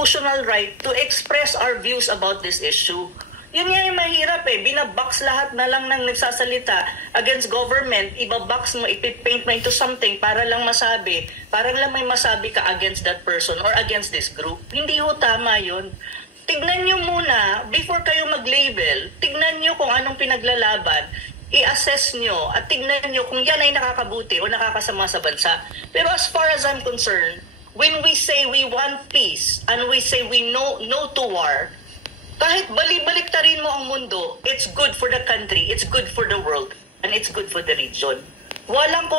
constitutional right to express our views about this issue. Yun nga yung mahirap binabox lahat na lang ng nagsasalita against government, ibabox mo, ipipaint mo into something para lang masabi, para lang may masabi ka against that person or against this group. Hindi ho tama yun. Tignan nyo muna, before kayo mag-label, tignan nyo kung anong pinaglalaban, i-assess nyo at tignan nyo kung yan ay nakakabuti o nakakasama sa bansa. Pero as far as I'm concerned, when we say we want peace and we say we no to war, kahit balik-baliktarin mo ang mundo, it's good for the country, it's good for the world, and it's good for the region. Walang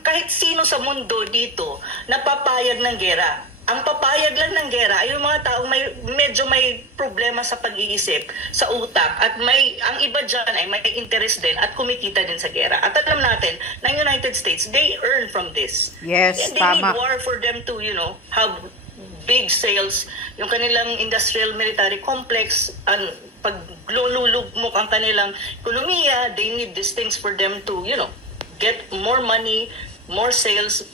kahit sino sa mundo dito na papayag ng gera. Ang papayag lang ng gera ay yung mga taong medyo may problema sa pag-iisip, sa utak, at ang iba dyan ay may interest din at kumikita din sa gera. At alam natin, ng United States, they earn from this. Yes, and they need war for them to, have big sales, yung kanilang industrial military complex, pag lululugmok ang kanilang ekonomiya, they need these things for them to, get more money, more sales,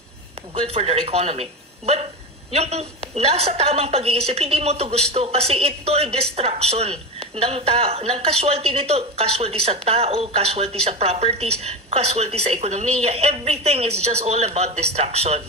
good for their economy. But yung nasa tamang pag-iisip, hindi mo to gusto kasi ito ay distraction ng casualty nito, casualty sa tao, casualty sa properties, casualty sa ekonomiya. Everything is just all about distraction.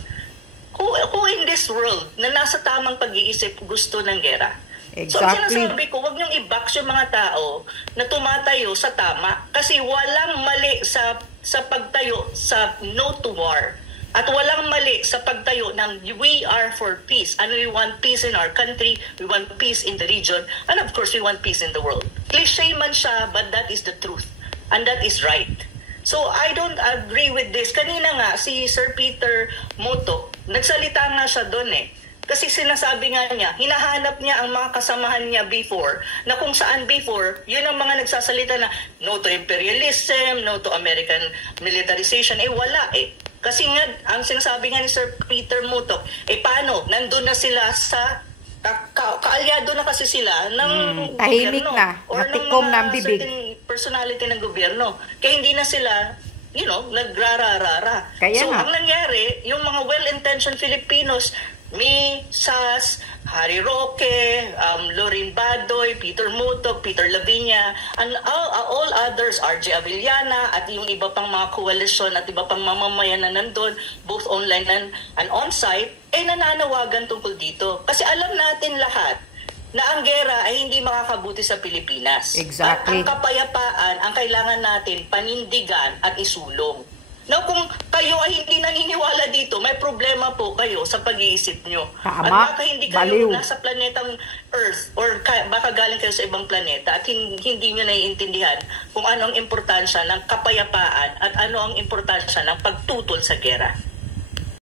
Who in this world na nasa tamang pag-iisip gusto ng gera? Exactly. So, ang sinasabi ko, huwag niyong i-box yung mga tao na tumatayo sa tama kasi walang mali sa pagtayo sa no to war at walang mali sa pagtayo ng we are for peace and we want peace in our country, we want peace in the region, and of course we want peace in the world. Cliché man siya, but that is the truth and that is right. So I don't agree with this. Kanina nga, si Sir Peter Moto, nagsalita nga siya doon Kasi sinasabi nga niya, hinahanap niya ang mga kasamahan niya before, na kung saan before, yun ang mga nagsasalita na no to imperialism, no to American militarization. Wala Kasi nga, ang sinasabi nga ni Sir Peter Moto, paano? Nandun na sila sa kaalyado na kasi sila ng tahimik gobyerno na, or natikom ng na ang mga bibig. certain personality ng gobyerno. Kaya hindi na sila, nagrararara. Kaya so, nga. ang nangyari, yung mga well-intentioned Filipinos, me, Sas, Harry Roque, Lorin Badoy, Peter Mutok, Peter Lavinia, and all others, RJ Avellana, at yung iba pang mga coalition at iba pang mamamayan na nandun, both online and on-site, nananawagan tungkol dito. Kasi alam natin lahat na ang gera ay hindi makakabuti sa Pilipinas. Exactly. At ang kapayapaan, ang kailangan natin panindigan at isulong. Now, kung kayo ay hindi naniniwala dito, may problema po kayo sa pag-iisip nyo. Tama, at baka hindi kayo baliw. nasa planetang Earth or baka galing kayo sa ibang planeta at hindi nyo naiintindihan kung ano ang importansya ng kapayapaan at ano ang importansya ng pagtutol sa gera.